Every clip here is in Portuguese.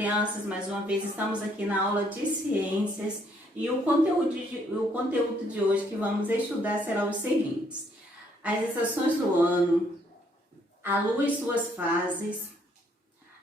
crianças, mais uma vez estamos aqui na aula de ciências e o conteúdo de hoje que vamos estudar será os seguintes: as estações do ano, a Lua e suas fases,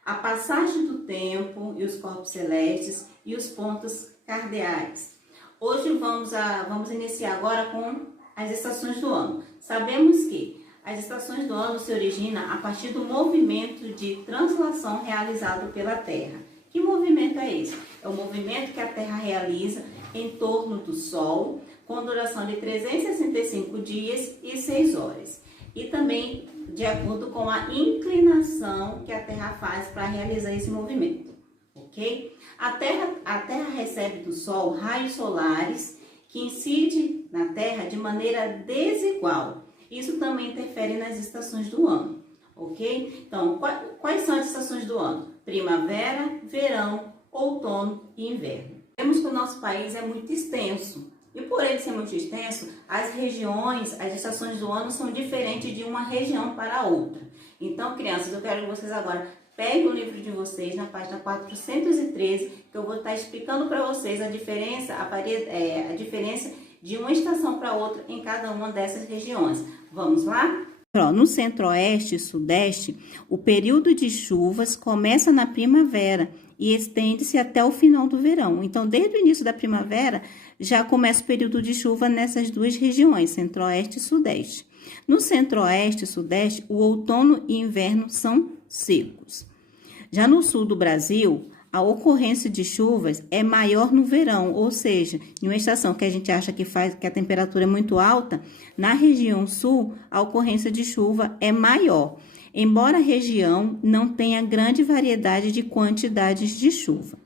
a passagem do tempo e os corpos celestes e os pontos cardeais. Hoje vamos iniciar agora com as estações do ano. Sabemos que as estações do ano se originam a partir do movimento de translação realizado pela Terra. Que movimento é esse? É o movimento que a Terra realiza em torno do Sol, com duração de 365 dias e 6 horas. E também de acordo com a inclinação que a Terra faz para realizar esse movimento, ok? A Terra recebe do Sol raios solares que incidem na Terra de maneira desigual. Isso também interfere nas estações do ano, ok? Então, quais são as estações do ano? Primavera, verão, outono e inverno. Vemos que o nosso país é muito extenso. E por ele ser muito extenso, as regiões, as estações do ano são diferentes de uma região para outra. Então, crianças, eu quero que vocês agora peguem o livro de vocês na página 413, que eu vou estar explicando para vocês a diferença de uma estação para outra em cada uma dessas regiões. Vamos lá? No centro-oeste e sudeste, o período de chuvas começa na primavera e estende-se até o final do verão. Então, desde o início da primavera, já começa o período de chuva nessas duas regiões, centro-oeste e sudeste. No centro-oeste e sudeste, o outono e inverno são secos. Já no sul do Brasil, a ocorrência de chuvas é maior no verão, ou seja, em uma estação que a gente acha que a temperatura é muito alta, na região sul, a ocorrência de chuva é maior, embora a região não tenha grande variedade de quantidades de chuva.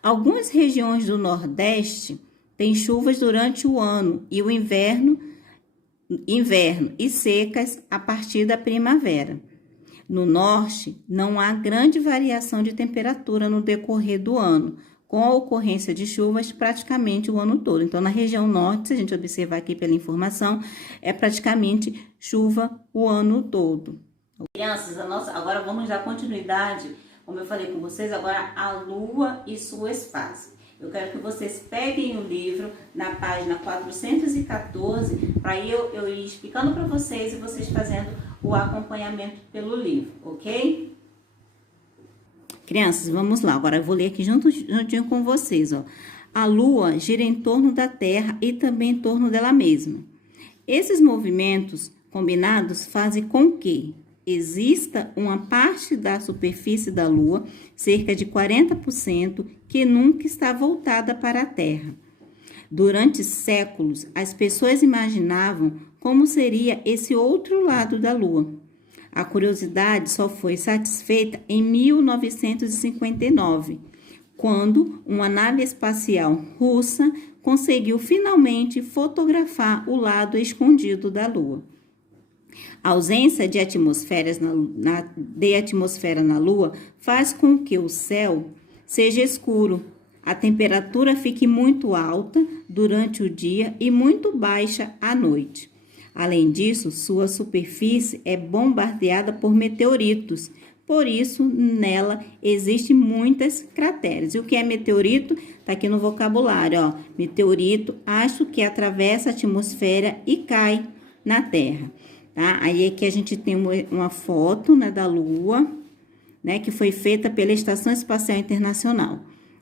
Algumas regiões do Nordeste têm chuvas durante o ano e o inverno e secas a partir da primavera. No Norte, não há grande variação de temperatura no decorrer do ano, com a ocorrência de chuvas praticamente o ano todo. Então, na região Norte, se a gente observar aqui pela informação, é praticamente chuva o ano todo. Crianças, agora vamos dar continuidade, como eu falei com vocês, agora a Lua e suas fases. Eu quero que vocês peguem o livro na página 414, para eu ir explicando para vocês e vocês fazendo o acompanhamento pelo livro, ok? Crianças, vamos lá. Agora eu vou ler aqui juntinho com vocês, ó. A Lua gira em torno da Terra e também em torno dela mesma. Esses movimentos combinados fazem com que exista uma parte da superfície da Lua, cerca de 40%, que nunca está voltada para a Terra. Durante séculos, as pessoas imaginavam como seria esse outro lado da Lua. A curiosidade só foi satisfeita em 1959, quando uma nave espacial russa conseguiu finalmente fotografar o lado escondido da Lua. A ausência de atmosfera na Lua faz com que o céu seja escuro, a temperatura fique muito alta durante o dia e muito baixa à noite. Além disso, sua superfície é bombardeada por meteoritos, por isso nela existem muitas crateras. E o que é meteorito? Está aqui no vocabulário, ó. Meteorito, acho que atravessa a atmosfera e cai na Terra. Tá? Aí aqui a gente tem uma foto, né, da Lua, né, que foi feita pela Estação Espacial Internacional,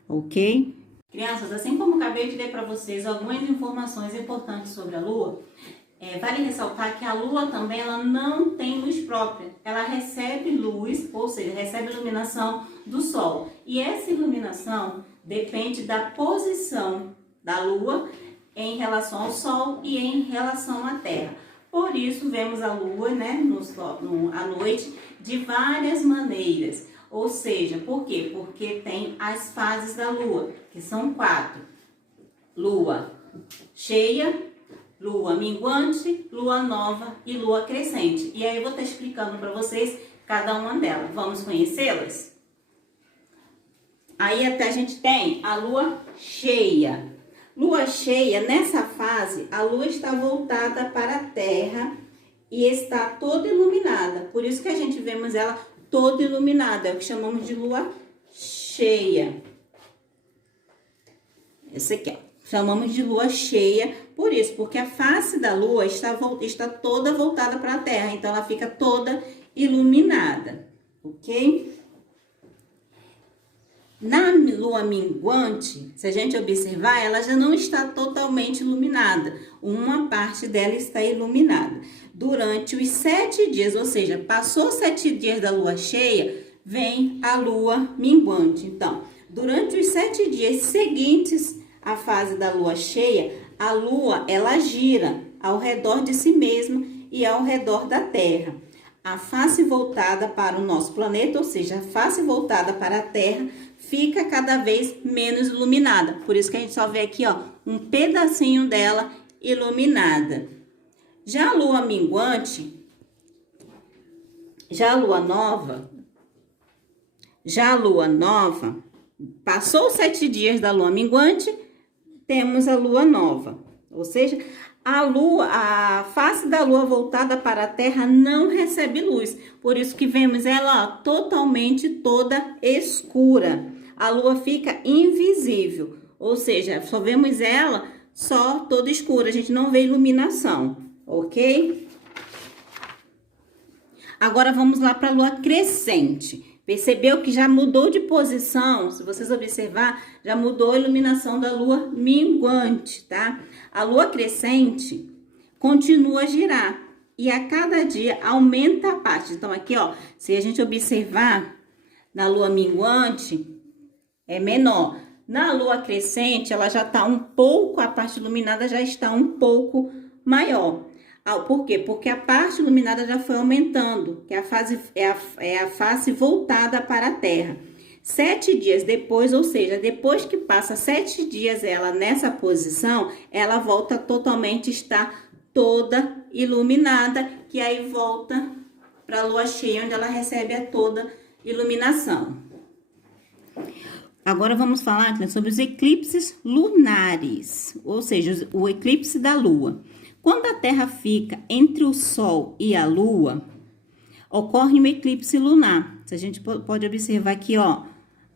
ok? Crianças, assim como acabei de ler para vocês algumas informações importantes sobre a Lua, vale ressaltar que a Lua também ela não tem luz própria, ela recebe luz, ou seja, recebe iluminação do Sol. E essa iluminação depende da posição da Lua em relação ao Sol e em relação à Terra. Por isso, vemos a Lua, né, à noite de várias maneiras. Ou seja, por quê? Porque tem as fases da Lua, que são 4. Lua cheia, Lua minguante, Lua nova e Lua crescente. E aí eu vou estar explicando para vocês cada uma delas. Vamos conhecê-las? Aí até a gente tem a Lua cheia. Lua cheia, nessa fase, a Lua está voltada para a Terra e está toda iluminada. Por isso que a gente vemos ela toda iluminada, é o que chamamos de Lua cheia. Essa aqui, ó. Chamamos de lua cheia, por isso, porque a face da lua está toda voltada para a Terra, então ela fica toda iluminada, ok? Na lua minguante, se a gente observar, ela já não está totalmente iluminada, uma parte dela está iluminada. Durante os 7 dias, ou seja, passou 7 dias da lua cheia, vem a lua minguante. Então, durante os 7 dias seguintes à fase da lua cheia, a lua, ela gira ao redor de si mesma e ao redor da Terra. A face voltada para o nosso planeta, ou seja, a face voltada para a Terra, fica cada vez menos iluminada. Por isso que a gente só vê aqui, ó, um pedacinho dela iluminada. Já a lua minguante, já a lua nova, passou os 7 dias da lua minguante, temos a lua nova. Ou seja, a face da lua voltada para a Terra não recebe luz. Por isso que vemos ela, ó, totalmente toda escura. A lua fica invisível. Ou seja, só vemos ela só toda escura. A gente não vê iluminação, ok? Agora vamos lá para a lua crescente. Percebeu que já mudou de posição? Se vocês observar, já mudou a iluminação da lua minguante, tá? A lua crescente continua a girar e a cada dia aumenta a parte. Então, aqui, ó, se a gente observar, na lua minguante é menor. Na lua crescente, ela já tá um pouco, a parte iluminada já está um pouco maior. Por quê? Porque a parte iluminada já foi aumentando, que a fase é a face voltada para a Terra. 7 dias depois, ou seja, depois que passa 7 dias ela nessa posição, ela volta totalmente, está toda iluminada, que aí volta para a lua cheia, onde ela recebe a toda iluminação. Agora vamos falar sobre os eclipses lunares, ou seja, o eclipse da lua. Quando a Terra fica entre o Sol e a Lua, ocorre um eclipse lunar. A gente pode observar aqui, ó,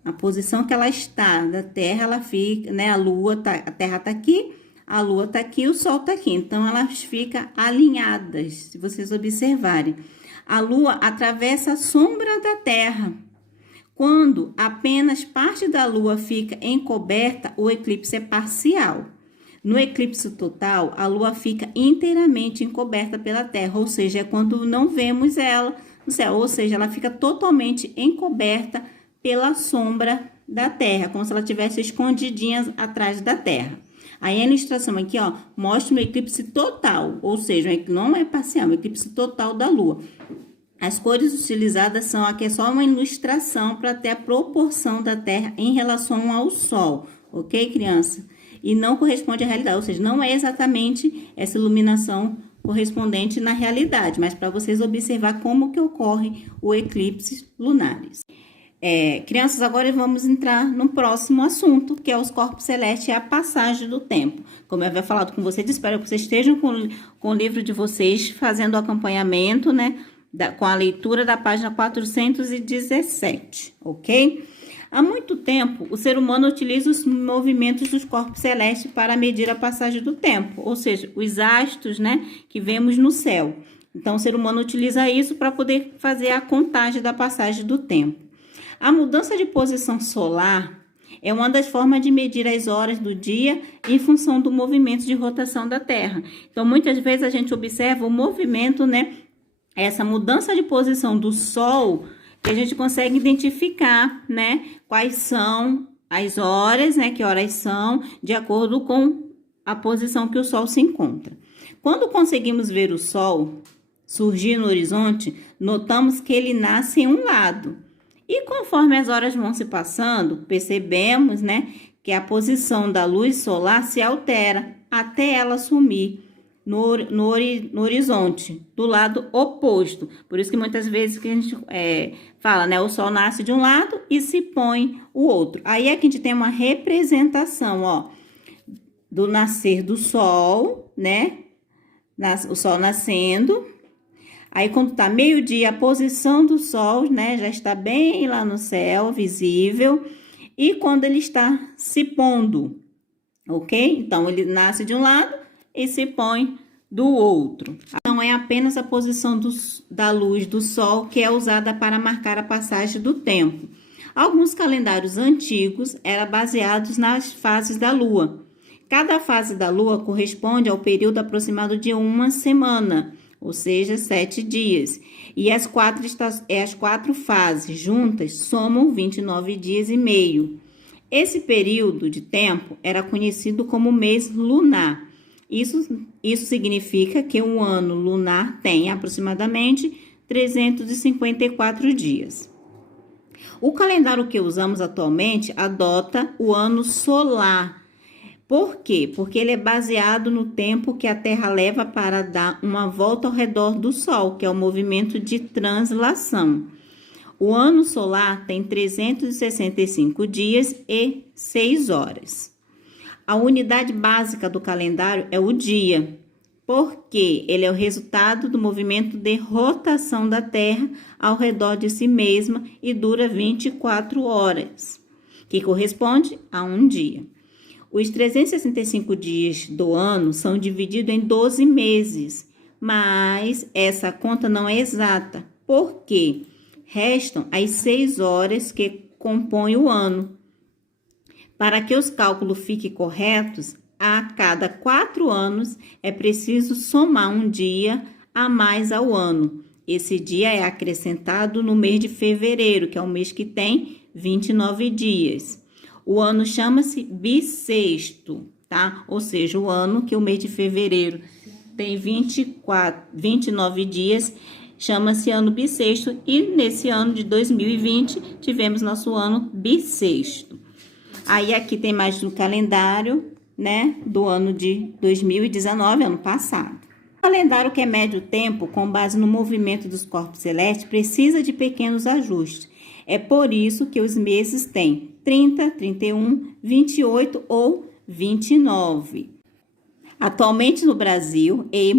a posição que ela está da Terra, ela fica, né, a Terra tá aqui, a Lua tá aqui, o Sol tá aqui. Então, elas ficam alinhadas, se vocês observarem. A Lua atravessa a sombra da Terra. Quando apenas parte da Lua fica encoberta, o eclipse é parcial. No eclipse total, a Lua fica inteiramente encoberta pela Terra, ou seja, é quando não vemos ela no céu, ou seja, ela fica totalmente encoberta pela sombra da Terra, como se ela estivesse escondidinha atrás da Terra. Aí a ilustração aqui, ó, mostra um eclipse total, ou seja, não é parcial, é um eclipse total da Lua. As cores utilizadas são aqui, é só uma ilustração para ter a proporção da Terra em relação ao Sol, ok, criança? E não corresponde à realidade, ou seja, não é exatamente essa iluminação correspondente na realidade, mas para vocês observar como que ocorre o eclipse lunares. Crianças, agora vamos entrar no próximo assunto, que é os corpos celestes e a passagem do tempo. Como eu havia falado com vocês, espero que vocês estejam com o livro de vocês fazendo o acompanhamento, né, com a leitura da página 417, ok? Há muito tempo, o ser humano utiliza os movimentos dos corpos celestes para medir a passagem do tempo, ou seja, os astros, né, que vemos no céu. Então, o ser humano utiliza isso para poder fazer a contagem da passagem do tempo. A mudança de posição solar é uma das formas de medir as horas do dia em função do movimento de rotação da Terra. Então, muitas vezes a gente observa o movimento, né, essa mudança de posição do Sol, que a gente consegue identificar, né, quais são as horas, né, que horas são, de acordo com a posição que o Sol se encontra. Quando conseguimos ver o Sol surgir no horizonte, notamos que ele nasce em um lado. E conforme as horas vão se passando, percebemos, né, que a posição da luz solar se altera até ela sumir no horizonte, do lado oposto. Por isso que muitas vezes que a gente fala, né, o Sol nasce de um lado e se põe o outro. Aí é que a gente tem uma representação, ó, do nascer do Sol, né, o Sol nascendo. Aí, quando tá meio-dia, a posição do sol, né, já está bem lá no céu, visível. E quando ele está se pondo, ok? Então, ele nasce de um lado e se põe do outro. Não é apenas a posição da luz do sol que é usada para marcar a passagem do tempo. Alguns calendários antigos eram baseados nas fases da lua. Cada fase da lua corresponde ao período aproximado de uma semana, ou seja, 7 dias. E as quatro fases juntas somam 29 dias e meio. Esse período de tempo era conhecido como mês lunar. Isso significa que um ano lunar tem aproximadamente 354 dias. O calendário que usamos atualmente adota o ano solar. Por quê? Porque ele é baseado no tempo que a Terra leva para dar uma volta ao redor do Sol, que é o movimento de translação. O ano solar tem 365 dias e 6 horas. A unidade básica do calendário é o dia, porque ele é o resultado do movimento de rotação da Terra ao redor de si mesma e dura 24 horas, que corresponde a um dia. Os 365 dias do ano são divididos em 12 meses, mas essa conta não é exata, porque restam as 6 horas que compõem o ano. Para que os cálculos fiquem corretos, a cada 4 anos é preciso somar um dia a mais ao ano. Esse dia é acrescentado no mês de fevereiro, que é o mês que tem 29 dias. O ano chama-se bissexto, tá? Ou seja, o ano que o mês de fevereiro tem 29 dias, chama-se ano bissexto. E nesse ano de 2020, tivemos nosso ano bissexto. Aí aqui tem mais do calendário, né, do ano de 2019, ano passado. O calendário que é médio tempo, com base no movimento dos corpos celestes, precisa de pequenos ajustes. É por isso que os meses têm 30, 31, 28 ou 29. Atualmente no Brasil e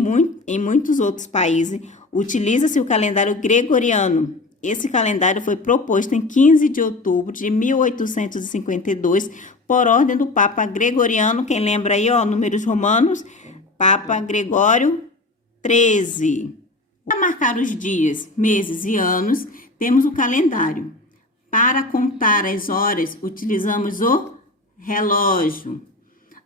em muitos outros países, utiliza-se o calendário gregoriano. Esse calendário foi proposto em 15 de outubro de 1852 por ordem do Papa Gregoriano, quem lembra aí, ó, números romanos, Papa Gregório XIII. Para marcar os dias, meses e anos, temos o calendário. Para contar as horas, utilizamos o relógio.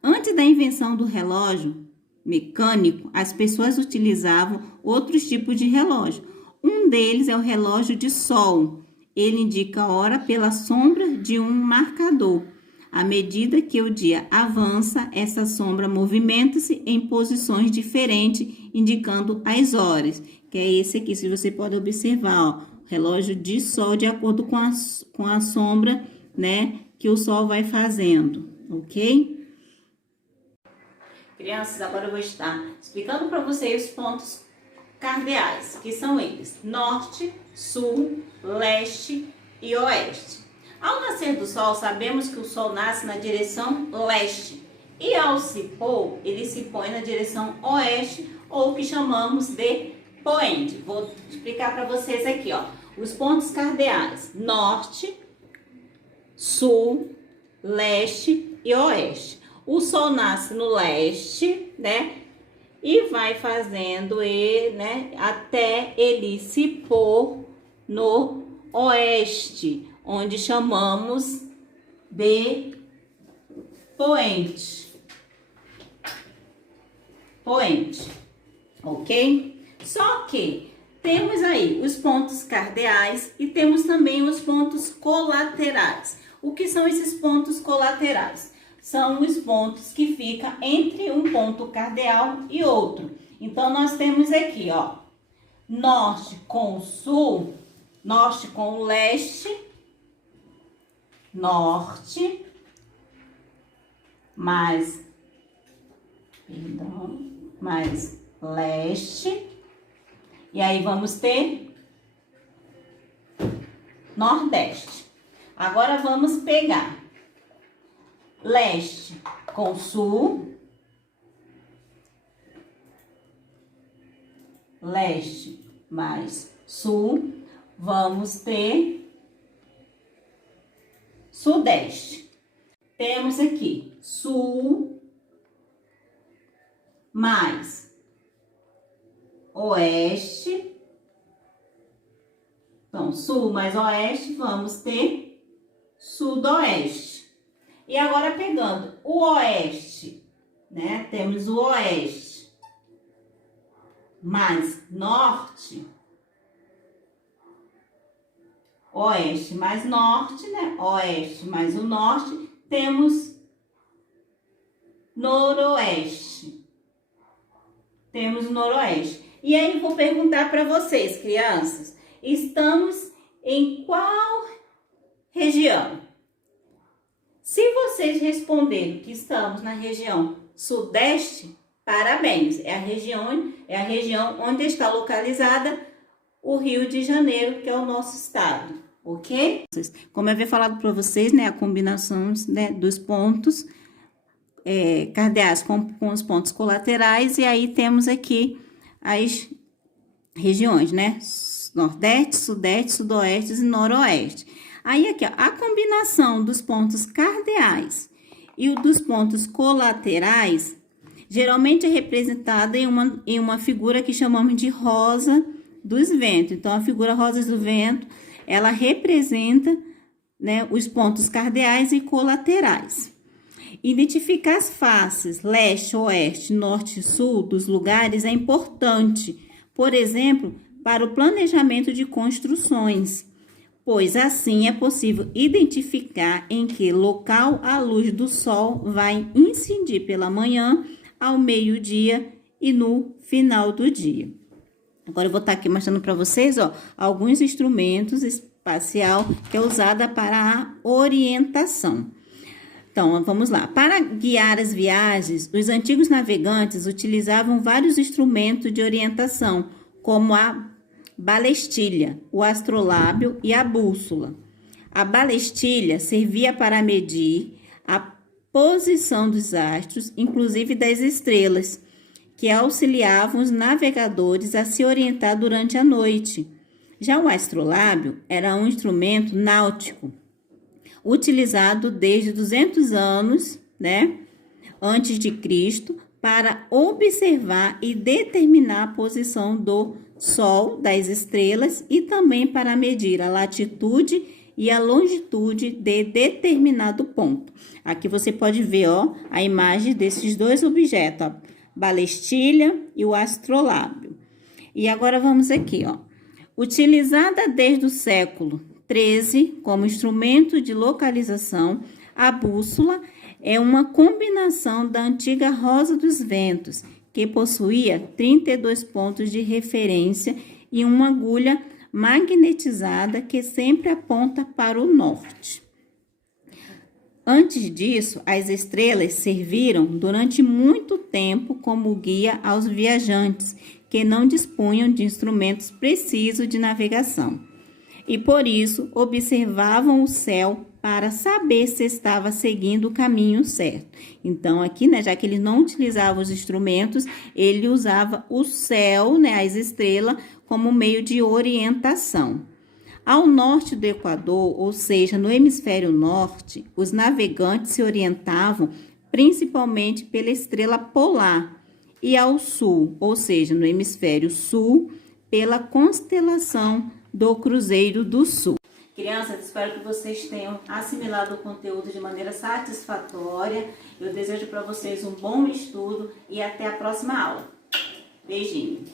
Antes da invenção do relógio mecânico, as pessoas utilizavam outros tipos de relógio. Um deles é o relógio de sol. Ele indica a hora pela sombra de um marcador. À medida que o dia avança, essa sombra movimenta-se em posições diferentes, indicando as horas. Que é esse aqui, se você pode observar, ó, relógio de sol de acordo com a sombra, né, que o sol vai fazendo, ok? Crianças, agora eu vou estar explicando para vocês os pontos cardeais, que são eles: norte, sul, leste e oeste. Ao nascer do sol, sabemos que o sol nasce na direção leste e ao se pôr, ele se põe na direção oeste, ou o que chamamos de poente. Vou explicar para vocês aqui, ó, os pontos cardeais: norte, sul, leste e oeste. O sol nasce no leste, né? E vai fazendo ele, né, até ele se pôr no oeste, onde chamamos de poente. Poente, ok? Só que temos aí os pontos cardeais e temos também os pontos colaterais. O que são esses pontos colaterais? São os pontos que ficam entre um ponto cardeal e outro. Então, nós temos aqui, ó, norte com o sul, norte com o leste, norte, mais leste. E aí, vamos ter nordeste. Agora, vamos pegar leste com sul, leste mais sul, vamos ter sudeste. Temos aqui sul mais oeste. Então, sul mais oeste, vamos ter sudoeste. E agora, pegando o oeste, né? Temos o oeste mais norte. Oeste mais norte, né? Oeste mais o norte. Temos noroeste. Temos noroeste. E aí, vou perguntar para vocês, crianças. Estamos em qual região? Se vocês responderem que estamos na região sudeste, parabéns. É a região onde está localizada o Rio de Janeiro, que é o nosso estado, ok? Como eu havia falado para vocês, né, a combinação, né, dos pontos cardeais com os pontos colaterais, e aí temos aqui as regiões, né? Nordeste, Sudeste, Sudoeste e Noroeste. Aí aqui, ó, a combinação dos pontos cardeais e dos pontos colaterais geralmente é representada em uma figura que chamamos de rosa dos ventos. Então, a figura rosa do vento, ela representa, né, os pontos cardeais e colaterais. Identificar as faces leste, oeste, norte e sul dos lugares é importante, por exemplo, para o planejamento de construções, pois assim é possível identificar em que local a luz do sol vai incidir pela manhã, ao meio-dia e no final do dia. Agora eu vou estar aqui mostrando para vocês, ó, alguns instrumentos espacial que é usada para a orientação. Então, vamos lá. Para guiar as viagens, os antigos navegantes utilizavam vários instrumentos de orientação, como a balestilha, o astrolábio e a bússola. A balestilha servia para medir a posição dos astros, inclusive das estrelas, que auxiliavam os navegadores a se orientar durante a noite. Já o astrolábio era um instrumento náutico, utilizado desde 200 anos, né, antes de Cristo, para observar e determinar a posição do Sol, das estrelas, e também para medir a latitude e a longitude de determinado ponto. Aqui você pode ver, ó, a imagem desses dois objetos, ó, balestilha e o astrolábio. E agora vamos aqui, ó. Utilizada desde o século XIII como instrumento de localização, a bússola é uma combinação da antiga rosa dos ventos, que possuía 32 pontos de referência e uma agulha magnetizada que sempre aponta para o norte. Antes disso, as estrelas serviram durante muito tempo como guia aos viajantes que não dispunham de instrumentos precisos de navegação e, por isso, observavam o céu para saber se estava seguindo o caminho certo. Então, aqui, né, já que ele não utilizava os instrumentos, ele usava o céu, né, as estrelas, como meio de orientação. Ao norte do Equador, ou seja, no hemisfério norte, os navegantes se orientavam principalmente pela estrela polar, e ao sul, ou seja, no hemisfério sul, pela constelação do Cruzeiro do Sul. Crianças, espero que vocês tenham assimilado o conteúdo de maneira satisfatória. Eu desejo para vocês um bom estudo e até a próxima aula. Beijinho!